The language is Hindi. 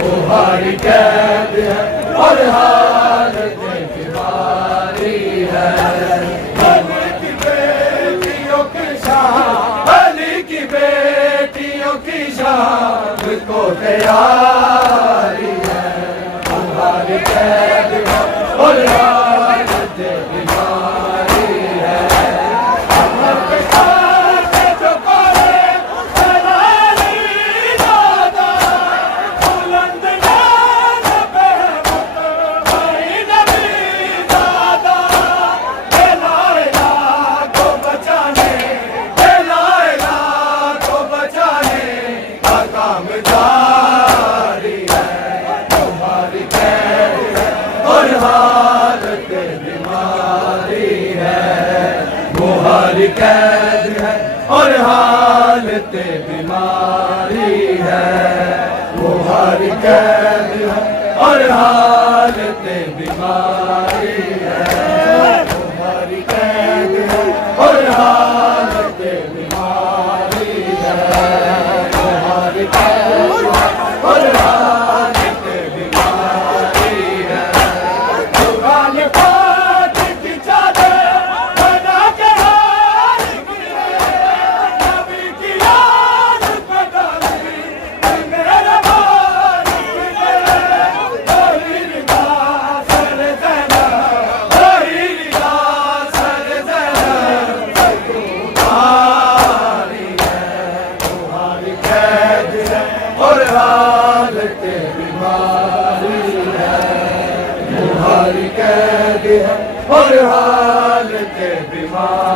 तुम्हारी कैद है और हालत बीमारी है। अली की बेटियों की शान, अली की बेटियों की शान को तैयारी है। तुम्हारी कैद है और हालत बीमारी है। तुम्हारी कैद है और हालत बीमारी है। तुम्हारी कैद है और हालत बीमारी है। तुम्हारी कैद है और हालत बीमारी है। तुम्हारी कैद और हालत बीमारी है। तुम्हारे पास की चादर और हालत बीमारी है। तुम्हारी कैद है और हालत बीमारी